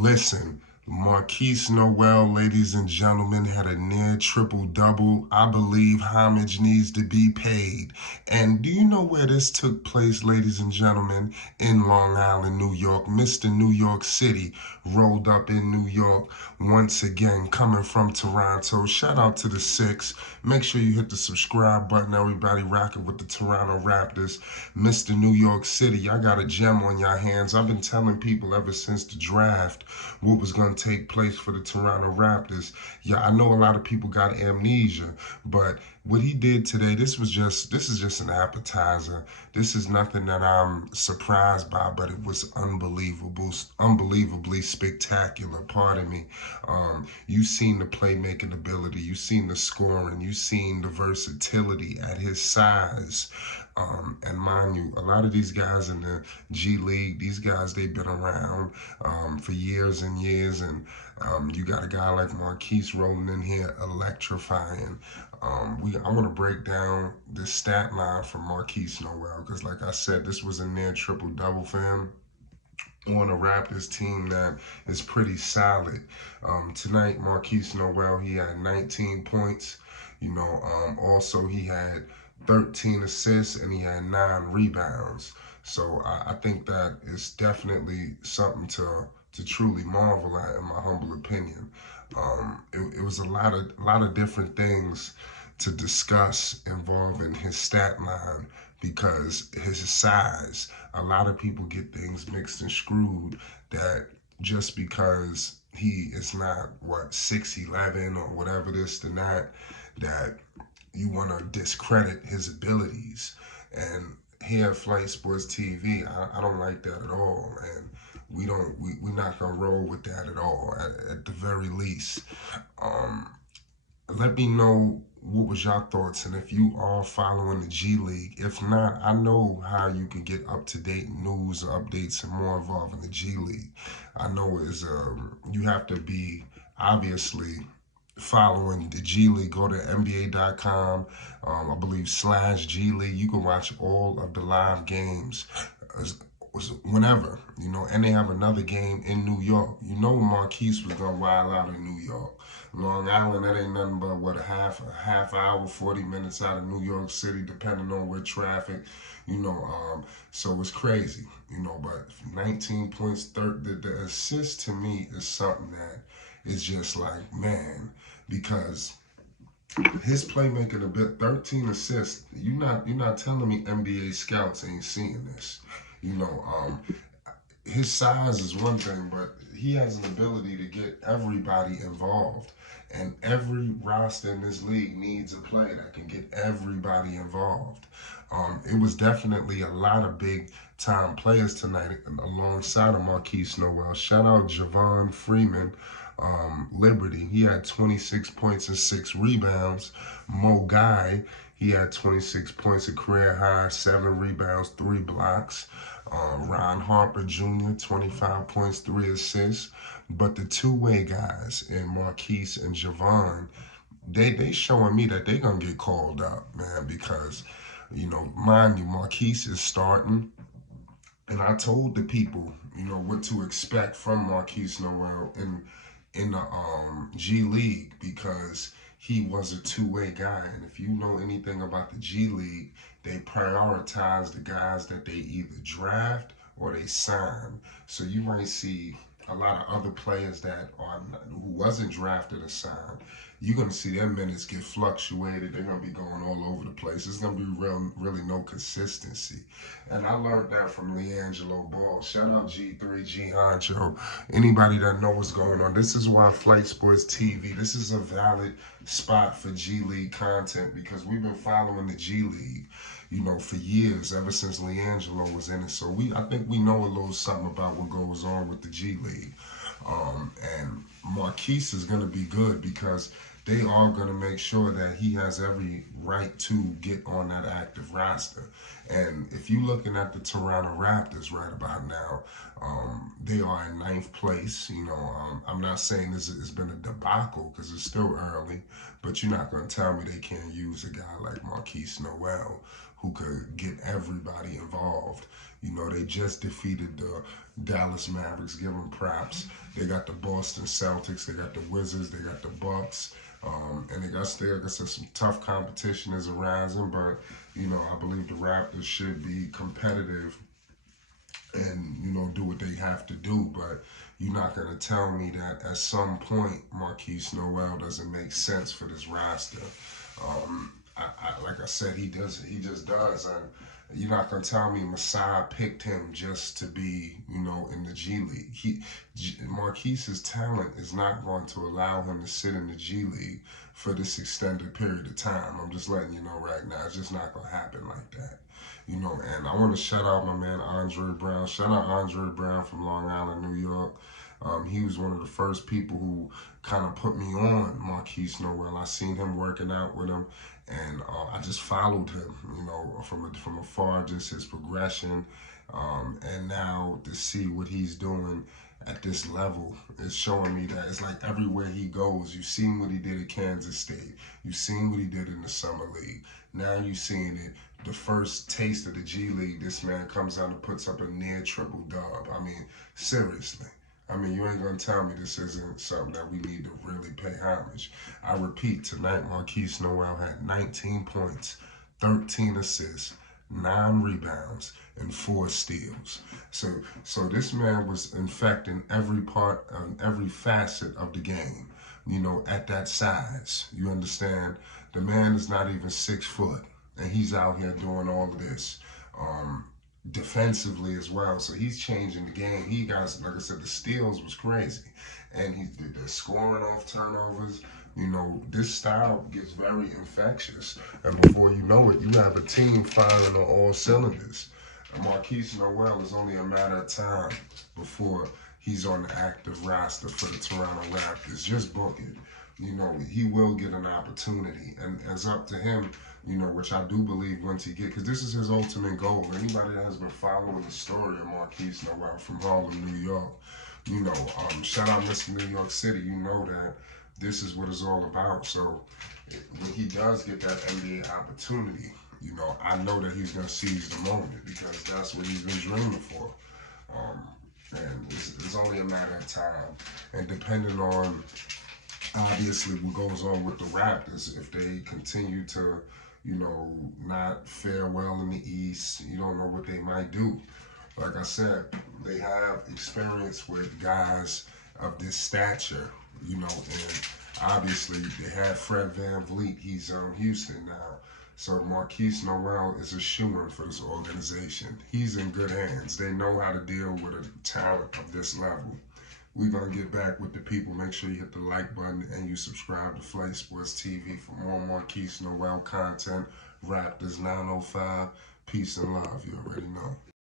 Listen, Markquis Nowell, ladies and gentlemen, had a near triple-double. I believe homage needs to be paid. And do you know where this took place, ladies and gentlemen? In Long Island, New York. Mr. New York City rolled up in New York once again, coming from Toronto. Shout out to the Six. Make sure you hit the subscribe button. Everybody rocking with the Toronto Raptors. Mr. New York City, y'all got a gem on your hands. I've been telling people ever since the draft what was going to take place for the Toronto Raptors. Yeah, I know a lot of people got amnesia, but what he did today, this is just an appetizer. This is nothing that I'm surprised by, but it was unbelievably spectacular. Pardon me. You've seen the playmaking ability, you've seen the scoring, you've seen the versatility at his size. And mind you, a lot of these guys in the G League, these guys, they've been around for years and years. And you got a guy like Markquis rolling in here, electrifying. I want to break down the stat line for Markquis Nowell because, like I said, this was a near triple-double for him on a Raptors team that is pretty solid. Tonight, Markquis Nowell, he had 19 points. Also he had 13 assists and he had 9 rebounds. So I think that is definitely something to truly marvel at, in my humble opinion. It was a lot of different things to discuss involving his stat line because his size. A lot of people get things mixed and screwed that just because he is not 6'11" or whatever this and that you want to discredit his abilities. And here at Flight Sports TV, I don't like that at all. And we're not gonna roll with that at all. At the very least, let me know what was your thoughts, and if you are following the G League. If not, I know how you can get up-to-date news, updates, and more involved in the G League. I know you have to be obviously following the G League. Go to NBA.com, I believe /G League. You can watch all of the live games whenever, and they have another game in New York. Markquis was gonna wild out in New York. Long Island, that ain't nothing but a half hour, 40 minutes out of New York City, depending on where traffic, so it's crazy, but 19 points, the assist to me is something that is just like, man, because his playmaking a bit, 13 assists. You're not telling me NBA scouts ain't seeing this. His size is one thing, but he has an ability to get everybody involved. And every roster in this league needs a player that can get everybody involved. It was definitely a lot of big time players tonight alongside of Markquis Nowell. Shout out Javon Freeman, Liberty. He had 26 points and 6 rebounds. Mo Guy, he had 26 points, a career high, 7 rebounds, 3 blocks. Ron Harper Jr., 25 points, 3 assists. But the two-way guys in Markquis and Javon, they showing me that they gonna get called up, man, because, mind you, Markquis is starting. And I told the people, what to expect from Markquis Nowell in the G League, because he was a two-way guy. And if you know anything about the G League, they prioritize the guys that they either draft or they sign. So you might see a lot of other players who wasn't drafted or signed. You're going to see their minutes get fluctuated. They're going to be going all over the place. There's going to be really no consistency. And I learned that from LiAngelo Ball. Shout out G3, G Honcho, anybody that knows what's going on. This is why Flight Sports TV, this is a valid spot for G League content, because we've been following the G League, for years, ever since LiAngelo was in it. So I think we know a little something about what goes on with the G League. And Markquis is going to be good because they are going to make sure that he has every right to get on that active roster. And if you're looking at the Toronto Raptors right about now, they are in ninth place. I'm not saying this has been a debacle because it's still early, but you're not going to tell me they can't use a guy like Markquis Nowell who could get everybody involved. They just defeated the Dallas Mavericks. Give them props. They got the Boston Celtics. They got the Wizards. They got the Bucks. And they got still, like I said, some tough competition is arising. But, I believe the Raptors should be competitive and, do what they have to do. But you're not going to tell me that at some point Markquis Nowell doesn't make sense for this roster. Like I said, he just does. And you're not gonna tell me Masai picked him just to be, in the G League. Markquis's talent is not going to allow him to sit in the G League for this extended period of time. I'm just letting you know right now. It's just not gonna happen like that. And I want to shout out my man Andre Brown. Shout out Andre Brown from Long Island, New York. He was one of the first people who kind of put me on Markquis Nowell. I seen him working out with him, and I just followed him, from afar, just his progression. And now to see what he's doing at this level is showing me that it's like everywhere he goes, you've seen what he did at Kansas State. You've seen what he did in the Summer League. Now you've seen it. The first taste of the G League, this man comes out and puts up a near triple dub. I mean, seriously. You ain't gonna tell me this isn't something that we need to really pay homage. I repeat, tonight Markquis Nowell had 19 points, 13 assists, 9 rebounds, and 4 steals. So this man was infecting every part of every facet of the game. At that size, you understand. The man is not even 6 foot, and he's out here doing all of this. Defensively as well, so he's changing the game. He got, like I said, the steals was crazy, and he did the scoring off turnovers. This style gets very infectious, and before you know it, you have a team firing on all cylinders. And Markquis Nowell is only a matter of time before he's on the active roster for the Toronto Raptors. Just book it. He will get an opportunity, and it's up to him, which I do believe once he because this is his ultimate goal. Anybody that has been following the story of Markquis Nowell from Harlem, New York, shout out Mr. New York City, that this is what it's all about. So when he does get that NBA opportunity, I know that he's going to seize the moment because that's what he's been dreaming for. And it's only a matter of time. And depending on obviously what goes on with the Raptors, if they continue to, not fare well in the East, you don't know what they might do. Like I said, they have experience with guys of this stature, and obviously they had Fred VanVleet. He's in Houston now. So Markquis Nowell is a shoo-in for this organization. He's in good hands. They know how to deal with a talent of this level. We're going to get back with the people. Make sure you hit the like button and you subscribe to Flay Sports TV for more Markquis Nowell content. Raptors 905. Peace and love. You already know.